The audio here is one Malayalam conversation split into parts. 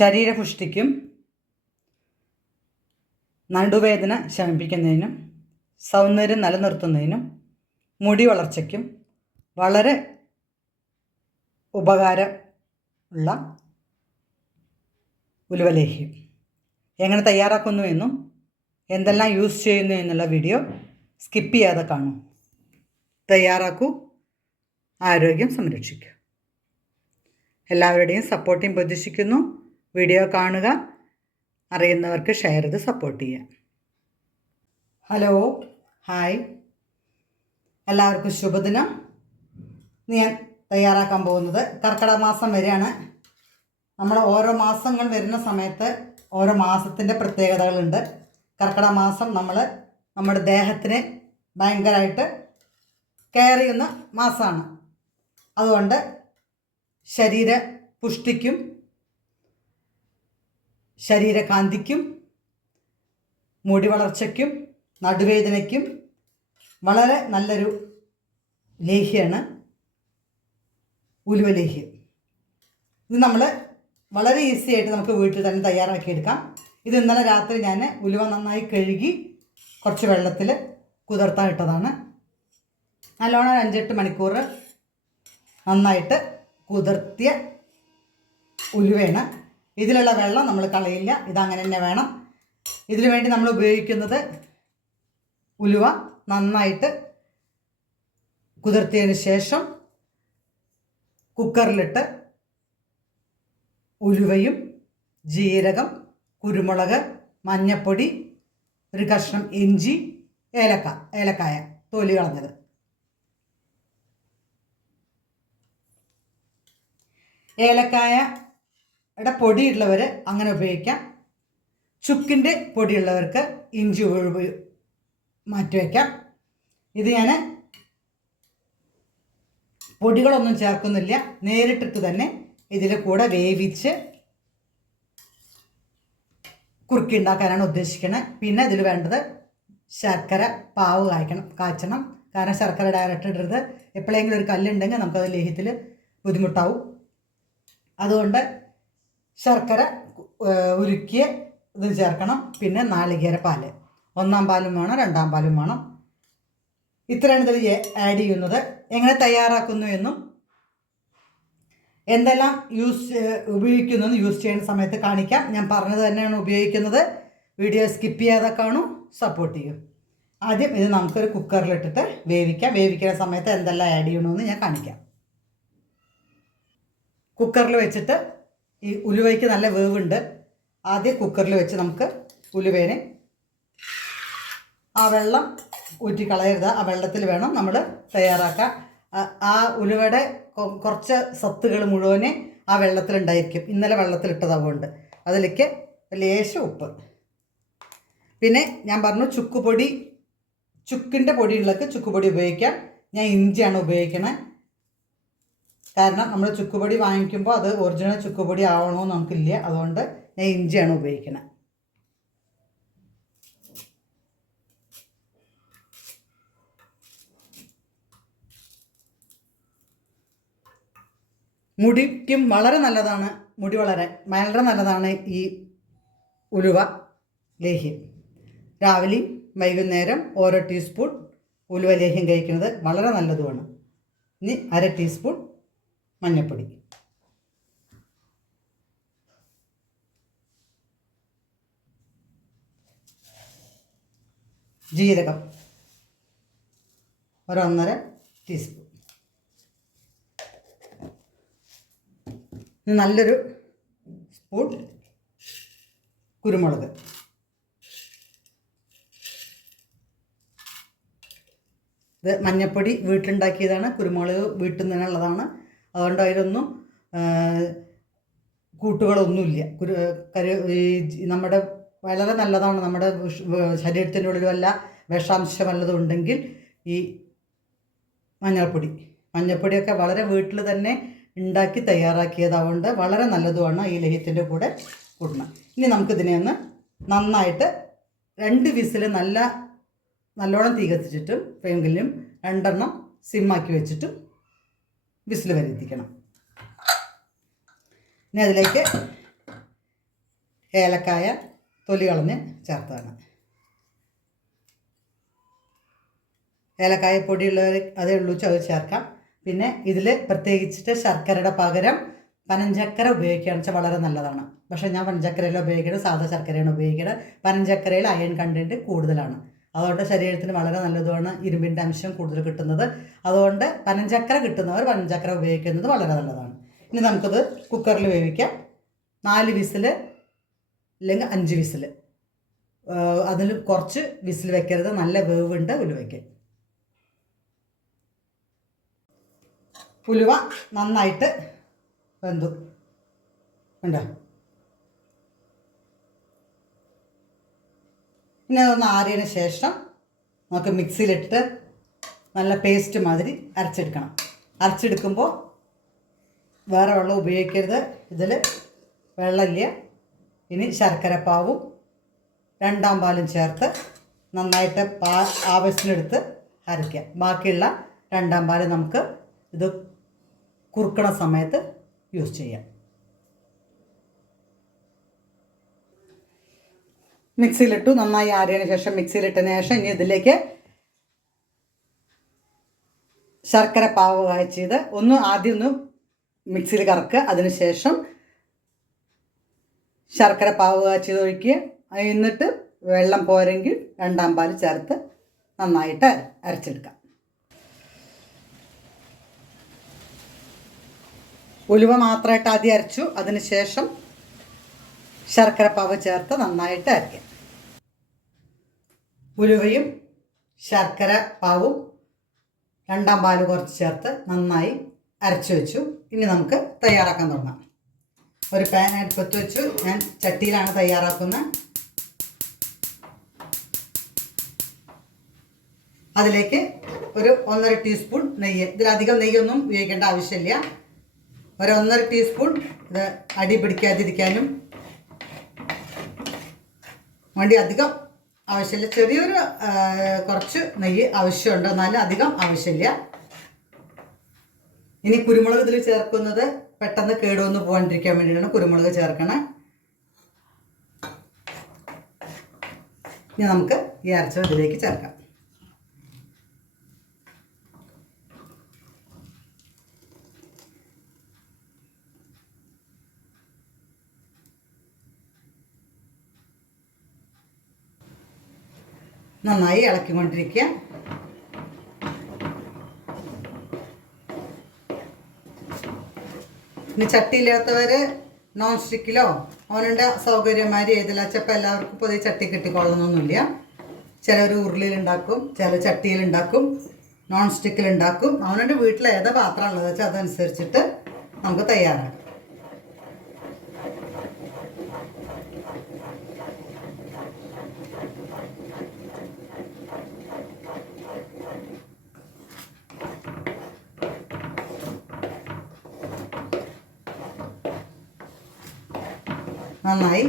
ശരീരപുഷ്ടിക്കും നടുവേദന ശമിപ്പിക്കുന്നതിനും സൗന്ദര്യം നിലനിർത്തുന്നതിനും മുടി വളർച്ചയ്ക്കും വളരെ ഉപകാരം ഉള്ള ഉലുവലേഹ്യം. എങ്ങനെ തയ്യാറാക്കുന്നു എന്നും എന്തെല്ലാം യൂസ് ചെയ്യുന്നു എന്നുള്ള വീഡിയോ സ്കിപ്പ് ചെയ്യാതെ കാണൂ. തയ്യാറാക്കൂ ആരോഗ്യം സംരക്ഷിക്കൂ. എല്ലാവരുടെയും സപ്പോർട്ടിങ് പ്രതീക്ഷിക്കുന്നു. വീഡിയോ കാണുക അറിയുന്നവർക്ക് ഷെയർ ചെയ്ത് സപ്പോർട്ട് ചെയ്യുക. ഹലോ ഹായ് എല്ലാവർക്കും ശുഭദിനം. ഞാൻ തയ്യാറാക്കാൻ പോകുന്നത് കർക്കിടക മാസം വരെയാണ്. നമ്മൾ ഓരോ മാസങ്ങൾ വരുന്ന സമയത്ത് ഓരോ മാസത്തിന്റെ പ്രത്യേകതകളുണ്ട്. കർക്കിടക മാസം നമ്മൾ നമ്മുടെ ദേഹത്തിന് ഭയങ്കരമായിട്ട് കെയർ ചെയ്യുന്ന മാസമാണ് അതുകൊണ്ട് ശരീര പുഷ്ടിക്കും ശരീരകാന്തിക്കും മുടി വളർച്ചയ്ക്കും നടുവേദനയ്ക്കും വളരെ നല്ലൊരു ലേഹ്യമാണ് ഉലുവ ലേഹ്യം ഇത് നമ്മൾ വളരെ ഈസി ആയിട്ട് നമുക്ക് വീട്ടിൽ തന്നെ തയ്യാറാക്കിയെടുക്കാം. ഇത് ഇന്നലെ രാത്രി ഞാൻ ഉലുവ നന്നായി കഴുകി കുറച്ച് വെള്ളത്തിൽ കുതിർത്താൻ ഇട്ടതാണ്. നല്ലോണം അഞ്ചെട്ട് മണിക്കൂർ നന്നായിട്ട് കുതിർത്തിയ ഉലുവയാണ്. ഇതിലുള്ള വെള്ളം നമ്മൾ കളയില്ല. ഇതങ്ങനെ തന്നെ വേണം. ഇതിനു വേണ്ടി നമ്മൾ ഉപയോഗിക്കുന്നത് ഉലുവ നന്നായിട്ട് കുതിർത്തിയതിന് ശേഷം കുക്കറിലിട്ട് ഉലുവയും ജീരകം കുരുമുളക് മഞ്ഞപ്പൊടി ഒരു കഷ്ണം ഇഞ്ചി ഏലക്ക ഏലക്കായ തോലി കളഞ്ഞത്. ഏലക്കായയുടെ പൊടിയുള്ളവർ അങ്ങനെ ഉപയോഗിക്കാം. ചുക്കിന്റെ പൊടിയുള്ളവർക്ക് ഇഞ്ചി ഒഴിവ് മാറ്റി വയ്ക്കാം ഇത് ഞാൻ പൊടികളൊന്നും ചേർക്കുന്നില്ല. നേരിട്ടിട്ട് തന്നെ ഇതിൽ കൂടെ വേവിച്ച് കുറുക്കി ഉണ്ടാക്കാനാണ് ഉദ്ദേശിക്കുന്നത് പിന്നെ ഇതിൽ വേണ്ടത് ശർക്കര പാവ് കായ്ക്കണം കാച്ചണം. കാരണം ശർക്കര ഡയറക്റ്റ് ഇടരുത്. എപ്പോഴെങ്കിലും ഒരു കല്ലുണ്ടെങ്കിൽ നമുക്കത് ലേഹ്യത്തിൽ ബുദ്ധിമുട്ടാവും. അതുകൊണ്ട് ശർക്കര ഉരുക്കി ഉരുക്കിയ ഇത് ചേർക്കണം. പിന്നെ നാളികേര പാൽ. ഒന്നാം പാലും വേണം രണ്ടാം പാലും വേണം. ഇത്രയാണ് ഇതിൽ ആഡ് ചെയ്യുന്നത്. എങ്ങനെ തയ്യാറാക്കുന്നു എന്നും എന്തെല്ലാം യൂസ് ഉപയോഗിക്കുന്നു യൂസ് ചെയ്യുന്ന സമയത്ത് കാണിക്കാം. ഞാൻ പറഞ്ഞത് തന്നെയാണ് ഉപയോഗിക്കുന്നത്. വീഡിയോ സ്കിപ്പ് ചെയ്യാതെ കാണും സപ്പോർട്ട് ചെയ്യും. ആദ്യം ഇത് നമുക്കൊരു കുക്കറിലിട്ടിട്ട് വേവിക്കാം. വേവിക്കുന്ന സമയത്ത് എന്തെല്ലാം ആഡ് ചെയ്യണമെന്ന് ഞാൻ കാണിക്കാം. കുക്കറിൽ വെച്ചിട്ട് ഈ ഉലുവയ്ക്ക് നല്ല വേവുണ്ട്. ആദ്യം കുക്കറിൽ വെച്ച് നമുക്ക് ഉലുവേനെ ആ വെള്ളം ഊറ്റി കളയരുത്. ആ വെള്ളത്തിൽ വേണം നമ്മൾ തയ്യാറാക്കാൻ. ആ- ഉലുവയുടെ കുറച്ച് സത്തുകൾ മുഴുവനെ ആ വെള്ളത്തിലുണ്ടായിരിക്കും. ഇന്നലെ വെള്ളത്തിലിട്ടതാവുകൊണ്ട് അതിലേക്ക് ലേശം ഉപ്പ്. പിന്നെ ഞാൻ പറഞ്ഞു ചുക്കുപൊടി ചുക്കിന്റെ പൊടിയുള്ളക്ക് ചുക്കുപൊടി ഉപയോഗിക്കാം. ഞാൻ ഇഞ്ചിയാണ് ഉപയോഗിക്കണത് കാരണം നമ്മൾ ചുക്കുപൊടി വാങ്ങിക്കുമ്പോൾ അത് ഒറിജിനൽ ചുക്കുപൊടി ആവണമെന്ന് നമുക്കില്ല. അതുകൊണ്ട് ഞാൻ ഇഞ്ചിയാണ് ഉപയോഗിക്കുന്നത് മുടിക്കും വളരെ നല്ലതാണ്. മുടി വളരെ വളരെ നല്ലതാണ് ഈ ഉലുവ ലേഹ്യം. രാവിലെയും വൈകുന്നേരം ഓരോ ടീസ്പൂൺ ഉലുവ ലേഹ്യം കഴിക്കുന്നത് വളരെ നല്ലതുമാണ്. ഇനി അര ടീസ്പൂൺ മഞ്ഞൾപ്പൊടി ജീരകം. ഒരൊന്നര ടീസ്പൂൺ നല്ലൊരു സ്പൂൺ കുരുമുളക്. ഇത് മഞ്ഞപ്പൊടി വീട്ടിലുണ്ടാക്കിയതാണ് കുരുമുളക് വീട്ടിൽ നിന്നുള്ളതാണ്. അതുകൊണ്ട് അതിലൊന്നും കൂട്ടുകളൊന്നുമില്ല. കുരു കരു നമ്മുടെ വളരെ നല്ലതാണ്. നമ്മുടെ ശരീരത്തിന്റെ ഉള്ളിൽ വല്ല വിഷാംശം വല്ലതും ഉണ്ടെങ്കിൽ ഈ മഞ്ഞൾപ്പൊടി. മഞ്ഞൾപ്പൊടിയൊക്കെ വളരെ വീട്ടിൽ തന്നെ ഉണ്ടാക്കി തയ്യാറാക്കിയതാവുകൊണ്ട് വളരെ നല്ലതുമാണ് ഈ ലഹ്യത്തിന്റെ കൂടെ കൂട്ടണം ഇനി നമുക്കിതിനെ ഒന്ന് നന്നായിട്ട് രണ്ട് വിസിൽ നല്ല നല്ലോണം തീ കത്തിച്ചിട്ടും ഫ്ലെയിമിലും രണ്ടെണ്ണം സിമ്മാക്കി വെച്ചിട്ടും വിസിൽ വരുത്തിക്കണം ഇനി അതിലേക്ക് ഏലക്കായ തൊലി കളഞ്ഞ് ചേർത്താണ്. ഏലക്കായ പൊടിയുള്ളവർ അതേ ഉള്ളൂ ചത് ചേർക്കാം. പിന്നെ ഇതിൽ പ്രത്യേകിച്ചിട്ട് ശർക്കരയുടെ പകരം പനഞ്ചക്കര ഉപയോഗിക്കുകയാണെന്ന് വെച്ചാൽ വളരെ നല്ലതാണ്. പക്ഷേ ഞാൻ പനഞ്ചക്കരയിൽ ഉപയോഗിക്കുന്നത് സാധാ ശർക്കരയാണ് ഉപയോഗിക്കുന്നത് പനഞ്ചക്കരയിൽ അയൺ കണ്ടന്റ് കൂടുതലാണ്. അതുകൊണ്ട് ശരീരത്തിന് വളരെ നല്ലതുമാണ് ഇരുമ്പിന്റെ അംശം കൂടുതൽ കിട്ടുന്നത്. അതുകൊണ്ട് പനഞ്ചക്കര കിട്ടുന്നവർ പനഞ്ചക്കര ഉപയോഗിക്കുന്നത് വളരെ നല്ലതാണ്. ഇനി നമുക്കത് കുക്കറിൽ വേവിക്കാം. നാല് വിസിൽ അല്ലെങ്കിൽ അഞ്ച് വിസിൽ അതിൽ കുറച്ച് വിസിൽ വെക്കരുത്. നല്ല വേവുണ്ട് ഉലുവയ്ക്ക് ഉലുവ നന്നായിട്ട് വെന്തു. ഉണ്ടോ ഇനി അതൊന്ന് ആറിയതിന് ശേഷം നമുക്ക് മിക്സിയിലിട്ടിട്ട് നല്ല പേസ്റ്റ് മാതിരി അരച്ചെടുക്കണം. അരച്ചെടുക്കുമ്പോൾ വേറെ വെള്ളം ഉപയോഗിക്കരുത്. ഇതിൽ വെള്ളമില്ല. ഇനി ശർക്കരപ്പാവും രണ്ടാം പാലും ചേർത്ത് നന്നായിട്ട് പാ ആവശ്യത്തിനെടുത്ത് അരയ്ക്കുക. ബാക്കിയുള്ള രണ്ടാം പാൽ നമുക്ക് ഇത് കുറുക്കണ സമയത്ത് യൂസ് ചെയ്യാം. മിക്സിയിലിട്ടു. നന്നായി ആറിയതിന് ശേഷം മിക്സിയിലിട്ടതിന് ശേഷം ഇനി ഇതിലേക്ക് ശർക്കര പാവ് കാഴ്ചയത് ഒന്ന് ആദ്യം ഒന്ന് മിക്സിയിൽ കറക്കുക അതിനുശേഷം ശർക്കര പാവ് കാച്ചത് ഒഴിക്കുക. എന്നിട്ട് വെള്ളം പോരെങ്കിൽ രണ്ടാം പാൽ ചേർത്ത് നന്നായിട്ട് അരച്ചെടുക്കാം. ഉലുവ മാത്രമായിട്ട് ആദ്യം അരച്ചു. അതിനുശേഷം ശർക്കര പാവ് ചേർത്ത് നന്നായിട്ട് അരയ്ക്കാം. ഉലുവയും ശർക്കര പാവും രണ്ടാം പാൽ കുറച്ച് ചേർത്ത് നന്നായി അരച്ചു വെച്ചു. ഇനി നമുക്ക് തയ്യാറാക്കാൻ തുടങ്ങാം. ഒരു പാൻ അടുപ്പത്ത് വെച്ചു. ഞാൻ ചട്ടിയിലാണ് തയ്യാറാക്കുന്നത്. അതിലേക്ക് ഒരു ഒന്നര ടീസ്പൂൺ നെയ്യ്. ഇതിലധികം നെയ്യൊന്നും ഉപയോഗിക്കേണ്ട ആവശ്യമില്ല. ഒരു ഒന്നര ടീസ്പൂൺ ഇത് അടി പിടിക്കാതിരിക്കാനും വേണ്ടി അധികം ആവശ്യമില്ല. ചെറിയൊരു കുറച്ച് നെയ്യ് ആവശ്യമുണ്ട്. എന്നാലും അധികം ആവശ്യമില്ല. ഇനി കുരുമുളക് ഇതിൽ ചേർക്കുന്നത് പെട്ടെന്ന് കേടുവന്ന് പോകാണ്ടിരിക്കാൻ വേണ്ടിയിട്ടാണ് കുരുമുളക് ചേർക്കണേ. ഇനി നമുക്ക് ഈ അരച്ച ഇതിലേക്ക് ചേർക്കാം. നന്നായി ഇളക്കിക്കൊണ്ടിരിക്കുക. ഇനി ചട്ടിയില്ലാത്തവർ നോൺ സ്റ്റിക്കിലോ അവനുടെ സൗകര്യമാതിരി ഏതില്ല ചിലപ്പോൾ എല്ലാവർക്കും പൊതുവെ ചട്ടി കിട്ടിക്കൊള്ളണമെന്നൊന്നുമില്ല ചിലർ ഉരുളിയിലുണ്ടാക്കും ചില ചട്ടിയിലുണ്ടാക്കും നോൺ സ്റ്റിക്കിലുണ്ടാക്കും അവനുടെ വീട്ടിൽ ഏതാ പാത്രം വെച്ചാൽ അതനുസരിച്ചിട്ട് നമുക്ക് തയ്യാറാക്കാം. നന്നായി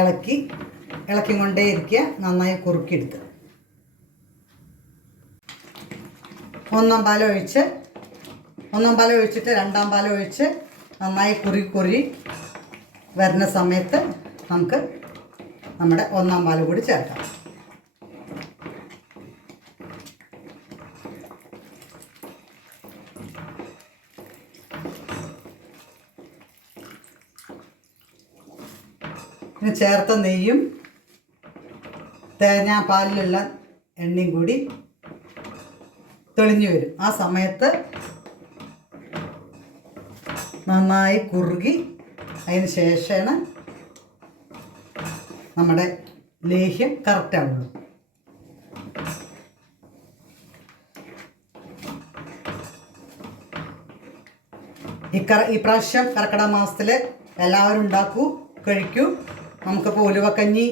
ഇളക്കി ഇളക്കി കൊണ്ടേ ഇരിക്കുക നന്നായി കുറുക്കിയെടുത്ത്. ഒന്നാം പാലം ഒഴിച്ച് ഒന്നാം പാലം ഒഴിച്ചിട്ട് രണ്ടാം പാലം ഒഴിച്ച് നന്നായി കുറി കുറി വരുന്ന സമയത്ത് നമുക്ക് നമ്മുടെ ഒന്നാം പാൽ കൂടി ചേർക്കാം. പിന്നെ ചേർത്ത നെയ്യും തേങ്ങാപ്പാലിലുള്ള എണ്ണയും കൂടി തെളിഞ്ഞു വരും. ആ സമയത്ത് നന്നായി കുറുകി അതിന് ശേഷമാണ് നമ്മുടെ ലേഹ്യം കറക്റ്റാവുള്ളൂ ഈ കറ ഈ പ്രാവശ്യം കർക്കിടക മാസത്തിൽ എല്ലാവരും ഉണ്ടാക്കൂ കഴിക്കൂ. നമുക്കിപ്പോൾ ഉലുവക്കഞ്ഞി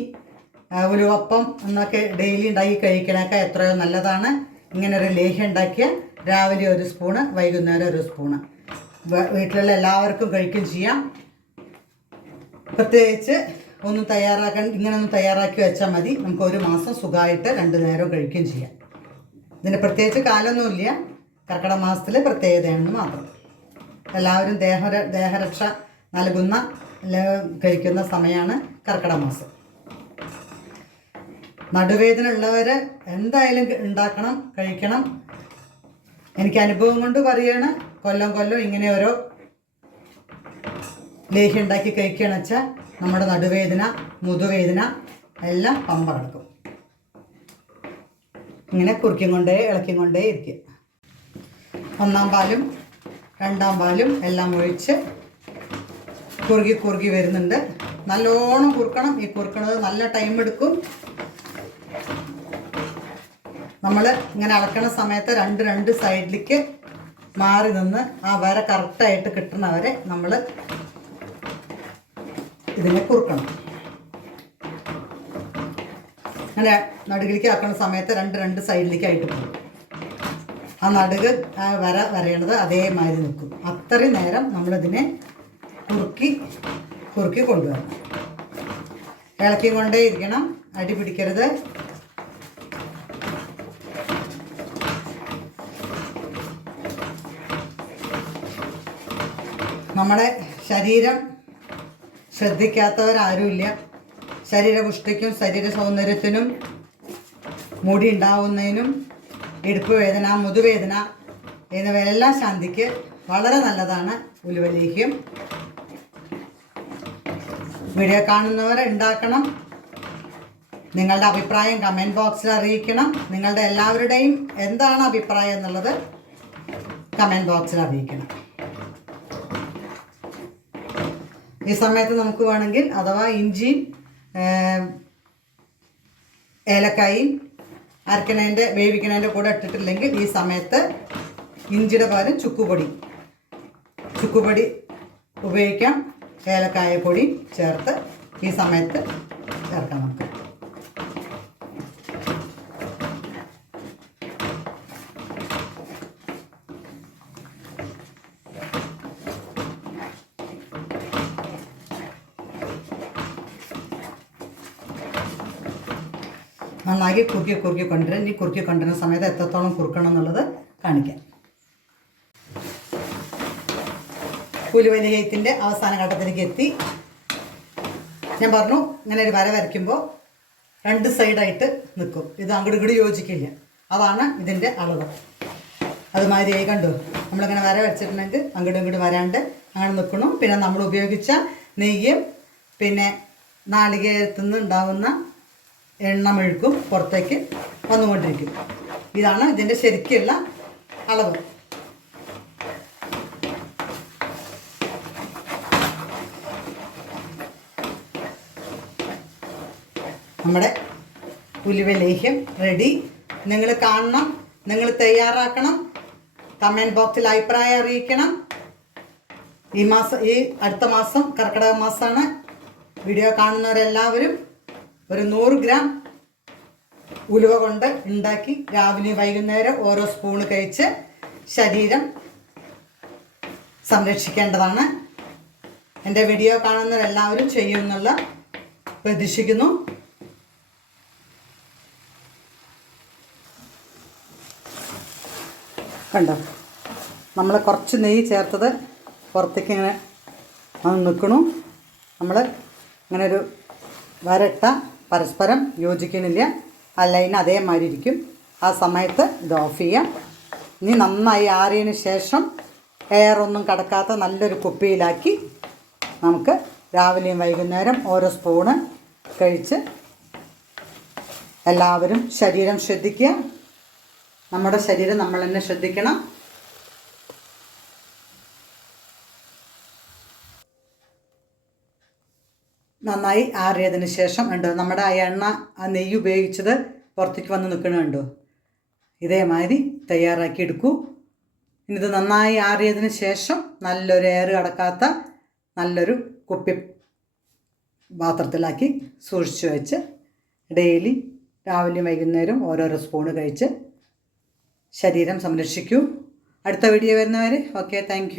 ഉലുവപ്പം എന്നൊക്കെ ഡെയിലി ഉണ്ടാക്കി കഴിക്കണേക്കാൾ എത്രയോ നല്ലതാണ്. ഇങ്ങനെ ഒരു ലേഹ്യം ഉണ്ടാക്കിയ രാവിലെ ഒരു സ്പൂണ് വൈകുന്നേരം ഒരു സ്പൂണ് വീട്ടിലുള്ള എല്ലാവർക്കും കഴിക്കുകയും ചെയ്യാം. പ്രത്യേകിച്ച് ഒന്ന് തയ്യാറാക്കാൻ ഇങ്ങനെ ഒന്ന് തയ്യാറാക്കി വെച്ചാൽ മതി. നമുക്ക് ഒരു മാസം സുഖമായിട്ട് രണ്ട് നേരം കഴിക്കുകയും ചെയ്യാം. ഇതിന് പ്രത്യേകിച്ച് കാലമൊന്നുമില്ല കർക്കിടക മാസത്തിൽ പ്രത്യേകതയാണെന്ന് മാത്രം. എല്ലാവരും ദേഹ ദേഹരക്ഷ നൽകുന്ന കഴിക്കുന്ന സമയമാണ് കർക്കിടക മാസം. നടുവേദന ഉള്ളവർ എന്തായാലും ഉണ്ടാക്കണം കഴിക്കണം. എനിക്ക് അനുഭവം കൊണ്ട് പറയാണ് കൊല്ലം കൊല്ലം ഇങ്ങനെ ഓരോ ലേഹ്യം ഉണ്ടാക്കി കഴിക്കുകയാണ് വെച്ചാൽ നമ്മുടെ നടുവേദന മുതുവേദന എല്ലാം പമ്പ കിടക്കും ഇങ്ങനെ കുറുക്കിയും കൊണ്ടേ ഇളക്കിയും കൊണ്ടേ ഇരിക്കുക. ഒന്നാം പാലും രണ്ടാം പാലും എല്ലാം ഒഴിച്ച് കുറുകി കുറുകി വരുന്നുണ്ട്. നല്ലോണം കുറുക്കണം. ഈ കുറുക്കണത് നല്ല ടൈം എടുക്കും. നമ്മൾ ഇങ്ങനെ അളക്കണ സമയത്ത് രണ്ട് രണ്ട് സൈഡിലേക്ക് മാറി നിന്ന് ആ വര കറക്റ്റായിട്ട് കിട്ടണവരെ നമ്മൾ ഇതിനെ കുറുക്കണം. അങ്ങനെ നടുകിലേക്ക് ആക്കുന്ന സമയത്ത് രണ്ട് രണ്ട് സൈഡിലേക്ക് ആയിട്ട് പോകും. ആ നടുക് ആ വര വരയണത് അതേമാതിരി നിൽക്കും. അത്രയും നേരം നമ്മളിതിനെ കുറുക്കി കുറുക്കി കൊണ്ടുവരണം. ഇളക്കി കൊണ്ടേ ഇരിക്കണം. അടി പിടിക്കരുത്. നമ്മുടെ ശരീരം ശ്രദ്ധിക്കാത്തവരാരുമില്ല. ശരീരപുഷ്ടിക്കും ശരീര സൗന്ദര്യത്തിനും മുടി ഉണ്ടാവുന്നതിനും ഇടുപ്പ് വേദന മുതുവേദന എന്നിവയെല്ലാം ശാന്തിക്ക് വളരെ നല്ലതാണ് ഉലുവലേഹ്യം വീഡിയോ കാണുന്നവർ ഉണ്ടാക്കണം. നിങ്ങളുടെ അഭിപ്രായം കമന്റ് ബോക്സിൽ അറിയിക്കണം. നിങ്ങളുടെ എല്ലാവരുടെയും എന്താണ് അഭിപ്രായം എന്നുള്ളത് കമന്റ് ബോക്സിൽ അറിയിക്കണം. ഈ സമയത്ത് നമുക്ക് വേണമെങ്കിൽ അഥവാ ഇഞ്ചിയും ഏലക്കായും അരക്കണേന്റെ വേവിക്കണേന്റെ കൂടെ ഇട്ടിട്ടില്ലെങ്കിൽ ഈ സമയത്ത് ഇഞ്ചിയുടെ പകരം ചുക്കുപൊടി. ചുക്കുപൊടി ഉപയോഗിക്കാം. ഏലക്കായ പൊടി ചേർത്ത് ഈ സമയത്ത് ചേർക്കാം നമുക്ക്. നന്നാക്കി കുറുക്കി കുറുക്കി കൊണ്ടുവരും ഇനി കുറുക്കി കൊണ്ടുവരുന്ന സമയത്ത് എത്രത്തോളം കുറുക്കണം എന്നുള്ളത് കാണിക്കാം. പുലുവലിഹയത്തിന്റെ അവസാന ഘട്ടത്തിലേക്ക് എത്തി. ഞാൻ പറഞ്ഞു ഇങ്ങനെ ഒരു വര വരയ്ക്കുമ്പോൾ രണ്ട് സൈഡായിട്ട് നിൽക്കും ഇത് അങ്ങോട്ട് ഇങ്ങോട്ട് യോജിക്കില്ല. അതാണ് ഇതിന്റെ അളവ്. അതുമാതിരി കണ്ടു? നമ്മളിങ്ങനെ വര വരച്ചിട്ടുണ്ടെങ്കിൽ അങ്ങോട്ടും ഇങ്ങോട്ടും വരാണ്ട് അങ്ങനെ നിൽക്കണം. പിന്നെ നമ്മൾ ഉപയോഗിച്ച നെയ്യും പിന്നെ നാളികേരത്തു നിന്ന് ഉണ്ടാവുന്ന എണ്ണ മെഴുക്കും പുറത്തേക്ക് വന്നുകൊണ്ടിരിക്കും. ഇതാണ് ഇതിന്റെ ശരിക്കുള്ള അളവ്. നമ്മുടെ ഉലുവ ലേഹ്യം റെഡി നിങ്ങൾ കാണണം നിങ്ങൾ തയ്യാറാക്കണം. കമന്റ് ബോക്സിൽ അഭിപ്രായം അറിയിക്കണം. ഈ മാസം ഈ അടുത്ത മാസം കർക്കിടക മാസമാണ്. വീഡിയോ കാണുന്നവരെല്ലാവരും ഒരു നൂറ് ഗ്രാം ഉലുവ കൊണ്ട് ഉണ്ടാക്കി രാവിലെ വൈകുന്നേരം ഓരോ സ്പൂണ് കഴിച്ച് ശരീരം സംരക്ഷിക്കേണ്ടതാണ്. എന്റെ വീഡിയോ കാണുന്നവരെല്ലാവരും ചെയ്യുമെന്നുള്ള പ്രതീക്ഷിക്കുന്നു. കണ്ടോ? നമ്മൾ കുറച്ച് നെയ്യ് ചേർത്തത് പുറത്തേക്ക് ഇങ്ങനെ അത് നിൽക്കണു നമ്മൾ ഇങ്ങനെ ഒരു വരട്ട പരസ്പരം യോജിക്കണില്ല. ആ ലൈൻ അതേമാതിരി ഇരിക്കും. ആ സമയത്ത് ഇത് ഓഫ് ചെയ്യാം. ഇനി നന്നായി ആറിയതിന് ശേഷം എയർ ഒന്നും കടക്കാത്ത നല്ലൊരു കുപ്പിയിലാക്കി നമുക്ക് രാവിലെയും വൈകുന്നേരം ഓരോ സ്പൂണ് കഴിച്ച് എല്ലാവരും ശരീരം ശ്രദ്ധിക്കുക. നമ്മുടെ ശരീരം നമ്മൾ തന്നെ ശ്രദ്ധിക്കണം. നന്നായി ആറിയതിന് ശേഷം ഉണ്ടോ നമ്മുടെ ആ എണ്ണ ആ നെയ്യ് ഉപയോഗിച്ചത് പുറത്തേക്ക് വന്ന് നിൽക്കണുണ്ടോ ഇതേമാതിരി തയ്യാറാക്കി എടുക്കൂ. ഇത് നന്നായി ആറിയതിന് ശേഷം നല്ലൊരു എയർ കടക്കാത്ത നല്ലൊരു കുപ്പി പാത്രത്തിലാക്കി സൂക്ഷിച്ചു വെച്ച് ഡെയിലി രാവിലെയും വൈകുന്നേരം ഓരോരോ സ്പൂണ് കഴിച്ച് ശരീരം സംരക്ഷിക്കൂ. അടുത്ത വീഡിയോ വരുന്നവരെ ഓക്കെ താങ്ക്